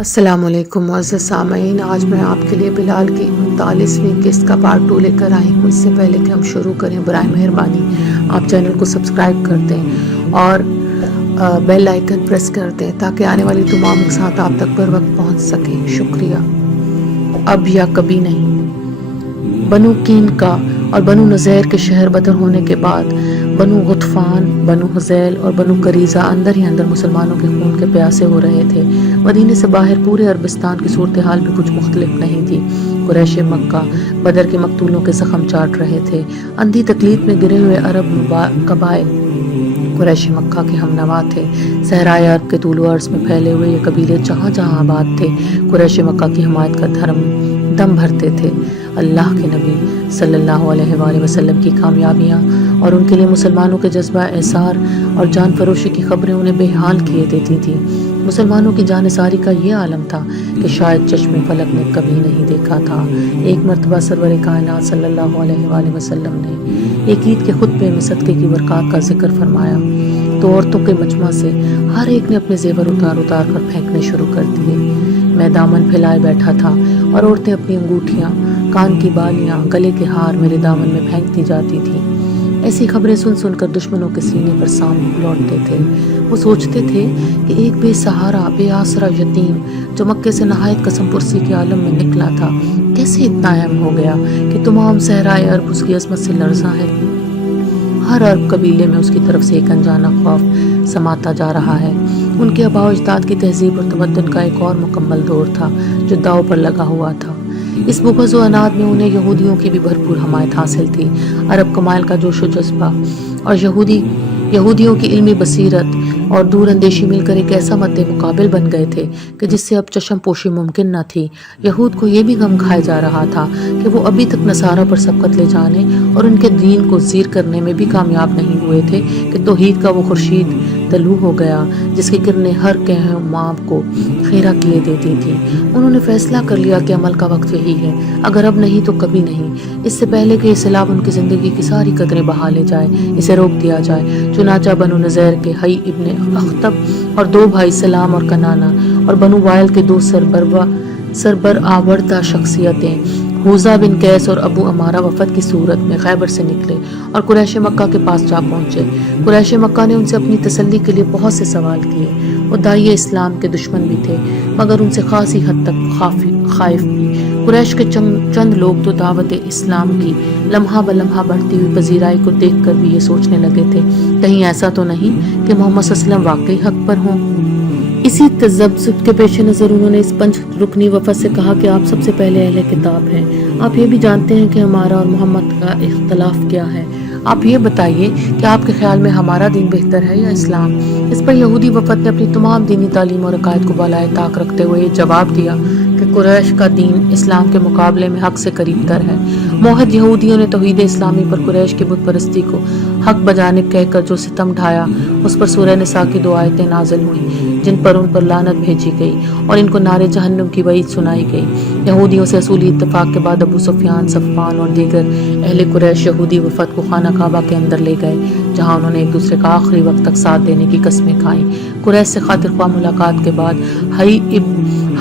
السلام علیکم معزز سامعین، آج میں آپ کے لیے بلال کی 39ویں قسط کا پارٹ 2 لے کر آئی ہوں۔ اس سے پہلے کہ ہم شروع کریں، برائے مہربانی آپ چینل کو سبسکرائب کر دیں اور بیل آئیکن پریس کر دیں تاکہ آنے والی تمام نقصات آپ تک پر وقت پہنچ سکیں۔ شکریہ۔ اب یا کبھی نہیں۔ بنو کین کا اور بنو نذیر کے شہر بدر ہونے کے بعد بنو غطفان، بنو حذیل اور بنو قریظہ اندر ہی اندر مسلمانوں کے خون کے پیاسے ہو رہے تھے۔ مدینے سے باہر پورے عربستان کی صورتحال بھی کچھ مختلف نہیں تھی۔ قریش مکہ بدر کے مقتولوں کے زخم چاٹ رہے تھے۔ اندھی تکلیف میں گرے ہوئے عرب قبائل قریش مکہ کے ہم نوا تھے۔ صحرائے عرب کے طول و عرض میں پھیلے ہوئے یہ قبیلے جہاں جہاں آباد تھے، قریش مکہ کی حمایت کا دم بھرتے تھے۔ اللہ کے نبی صلی اللہ علیہ وآلہ وسلم کی کامیابیاں اور ان کے لیے مسلمانوں کے جذبہ ایثار اور جان فروشی کی خبریں انہیں بے حال کیے دیتی تھیں۔ مسلمانوں کی جانثاری کا یہ عالم تھا کہ شاید چشم فلک نے کبھی نہیں دیکھا تھا۔ ایک مرتبہ سرور کائنات صلی اللہ علیہ وآلہ وسلم نے ایک عید کے خطبے میں صدقے کی برکات کا ذکر فرمایا تو عورتوں کے مجمع سے ہر ایک نے اپنے زیور اتار اتار کر پھینکنے شروع کر دیے۔ میں دامن پھیلائے بیٹھا تھا اور عورتیں اپنی انگوٹھیاں، کان کی بالیاں، گلے کے ہار میرے دامن میں پھینکتی جاتی تھیں۔ ایسی خبریں سن سن کر دشمنوں کے سینے پر سام لوٹتے تھے۔ وہ سوچتے تھے کہ ایک بے سہارا، بے آسرا یتیم جو مکے سے نہایت قسم پرسی کے عالم میں نکلا تھا، کیسے اتنا اہم ہو گیا کہ تمام صحرائے عرب اس کی عظمت سے لرزاں ہے۔ ہر عرب قبیلے میں اس کی طرف سے ایک انجانہ خوف سماتا جا رہا ہے۔ ان کے آباء و اجداد کی تہذیب اور تمدن کا ایک اور مکمل دور تھا جو داؤ پر لگا ہوا تھا۔ اس بغض و عناد میں انہیں یہودیوں کی بھی بھرپور حمایت حاصل تھی۔ عرب قبائل کا جوش و جذبہ اور یہودیوں کی علمی بصیرت اور دور اندیشی مل کر ایک ایسا مد مقابل بن گئے تھے کہ جس سے اب چشم پوشی ممکن نہ تھی۔ یہود کو یہ بھی غم کھائے جا رہا تھا کہ وہ ابھی تک نصارہ پر سبقت لے جانے اور ان کے دین کو زیر کرنے میں بھی کامیاب نہیں ہوئے تھے کہ توحید کا وہ خورشید طلوع ہو گیا جس کی کرنیں ہر کہمام کو خیرہ کیے دیتی تھی۔ انہوں نے فیصلہ کر لیا کہ عمل کا وقت یہی ہے، اگر اب نہیں تو کبھی نہیں۔ اس سے پہلے کہ یہ سیلاب ان کی زندگی کی ساری قدریں بہا لے جائے، اسے روک دیا جائے۔ چنانچہ بنو نذیر کے حی ابن اخطب اور 2 بھائی سلام اور کنانہ اور بنو وائل کے 2 سربرآوردہ شخصیتیں حوزہ بن قیس اور ابو امارہ وفد کی صورت میں خیبر سے نکلے اور قریش مکہ کے پاس جا پہنچے۔ قریش مکہ نے ان سے اپنی تسلی کے لیے بہت سے سوال کیے۔ وہ داعی اسلام کے دشمن بھی تھے مگر ان سے خاصی حد تک خائف بھی۔ قریش کے چند لوگ تو دعوت اسلام کی لمحہ بلمحہ بڑھتی ہوئی پذیرائی کو دیکھ کر بھی یہ سوچنے لگے تھے کہیں ایسا تو نہیں کہ محمد صلی اللہ علیہ وسلم واقعی حق پر ہوں۔ اسی تذبذب کے پیش نظر انہوں نے اس 5 رکنی وفد سے کہا کہ آپ سب سے پہلے اہل کتاب ہیں، آپ یہ بھی جانتے ہیں کہ ہمارا اور محمد کا اختلاف کیا ہے۔ آپ یہ بتائیے کہ آپ کے خیال میں ہمارا دین بہتر ہے یا اسلام؟ اس پر یہودی وفد نے اپنی تمام دینی تعلیم اور عقائد کو بالائے طاق رکھتے ہوئے یہ جواب دیا کہ قریش کا دین اسلام کے مقابلے میں حق سے قریب تر ہے۔ موحد یہودیوں نے توحید اسلامی پر قریش کی بت پرستی کو حق بجانب کہہ کر جو ستم ڈھایا، اس پر سورہ نساء کی 2 آیتیں نازل ہوئیں جن پر ان پر لعنت بھیجی گئی اور ان کو نار جہنم کی وعید سنائی گئی۔ یہودیوں سے اصولی اتفاق کے بعد ابو سفیان، صفوان اور دیگر اہل قریش یہودی وفد کو خانہ کعبہ کے اندر لے گئے جہاں انہوں نے ایک دوسرے کا آخری وقت تک ساتھ دینے کی قسمیں کھائیں۔ قریش سے خاطر خواہ ملاقات کے بعد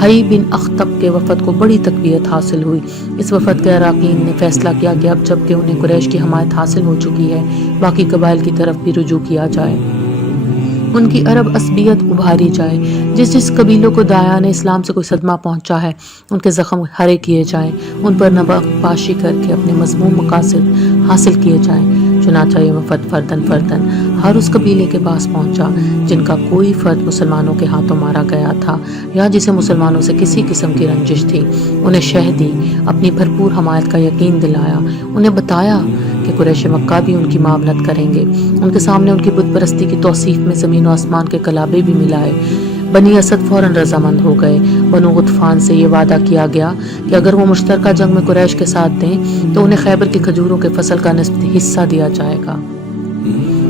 حی بن اخطب کے وفد کو بڑی تقویت حاصل ہوئی۔ اس وفد کے اراکین نے فیصلہ کیا کہ اب جب کہ انہیں قریش کی حمایت حاصل ہو چکی ہے، باقی قبائل کی طرف بھی رجوع کیا جائے، ان کی عرب عصبیت ابھاری جائے۔ جس قبیلوں کو داعیان اسلام سے کوئی صدمہ پہنچا ہے ان کے زخم ہرے کیے جائیں، ان پر نبرداشی کر کے اپنے مذموم مقاصد حاصل کیے جائیں۔ چنانچہ یہ وفد فردن ہر اس قبیلے کے پاس پہنچا جن کا کوئی فرد مسلمانوں کے ہاتھوں مارا گیا تھا یا جسے مسلمانوں سے کسی قسم کی رنجش تھی۔ انہیں شہ دی، اپنی بھرپور حمایت کا یقین دلایا، انہیں بتایا کہ قریش مکہ بھی ان کی معاونت کریں گے۔ ان کے سامنے ان کی بت پرستی کی توصیف میں زمین و آسمان کے کلابے بھی ملائے۔ بنی اسد فوراً رضامند ہو گئے۔ بنو غطفان سے یہ وعدہ کیا گیا کہ اگر وہ مشترکہ جنگ میں قریش کے ساتھ دیں تو انہیں خیبر کی کھجوروں کے فصل کا نصف حصہ دیا جائے گا۔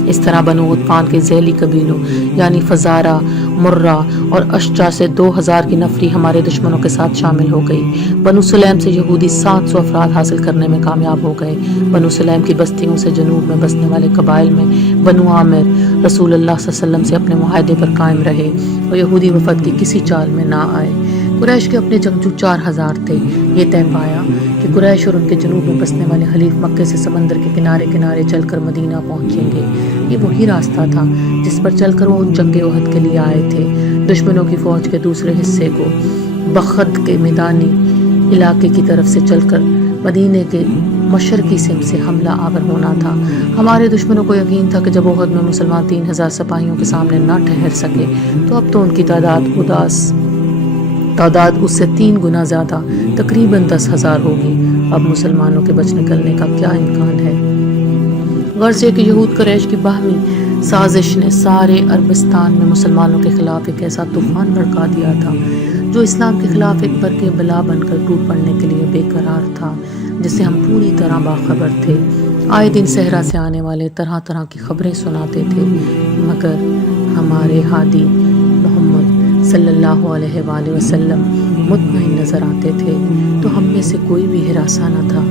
اس طرح بنو غطفان کے ذیلی قبیلوں یعنی فزارہ، مرہ اور اشجع سے 2000 کی نفری ہمارے دشمنوں کے ساتھ شامل ہو گئی۔ بنو سلیم سے یہودی 700 افراد حاصل کرنے میں کامیاب ہو گئے۔ بنو سلیم کی بستیوں سے جنوب میں بسنے والے قبائل میں بنو عامر رسول اللہ صلی اللہ علیہ وسلم سے اپنے معاہدے پر قائم رہے اور یہودی وفد کی کسی چال میں نہ آئے۔ قریش کے اپنے جنگجو 4000 تھے۔ یہ طے پایا کہ قریش اور ان کے جنوب میں بسنے والے حلیف مکے سے سمندر کے کنارے کنارے چل کر مدینہ پہنچیں گے۔ یہ وہی راستہ تھا جس پر چل کر وہ جنگ احد کے لیے آئے تھے۔ دشمنوں کی فوج کے دوسرے حصے کو بخد کے میدانی علاقے کی طرف سے چل کر مدینے کے مشرقی سمت سے حملہ آور ہونا تھا۔ ہمارے دشمنوں کو یقین تھا کہ جب احد میں مسلمان 3000 سپاہیوں کے سامنے نہ ٹھہر سکے تو اب تو ان کی تعداد اس سے 3 گنا زیادہ تقریباً 10,000 ہوگی۔ اب مسلمانوں کے بچ نکلنے کا کیا امکان ہے؟ غرض یہ کہ یہود قریش کی باہمی سازش نے سارے عربستان میں مسلمانوں کے خلاف ایک ایسا طوفان بھڑکا دیا تھا جو اسلام کے خلاف ایک برق بلا بن کر ٹوٹ پڑنے کے لیے بے قرار تھا، جس سے ہم پوری طرح باخبر تھے۔ آئے دن صحرا سے آنے والے طرح طرح کی خبریں سناتے تھے، مگر ہمارے ہادی محمد صلی اللہ علیہ وآلہ وسلم مطمئن نظر آتے تھے، تو ہم میں سے کوئی بھی ہراساں نہ تھا۔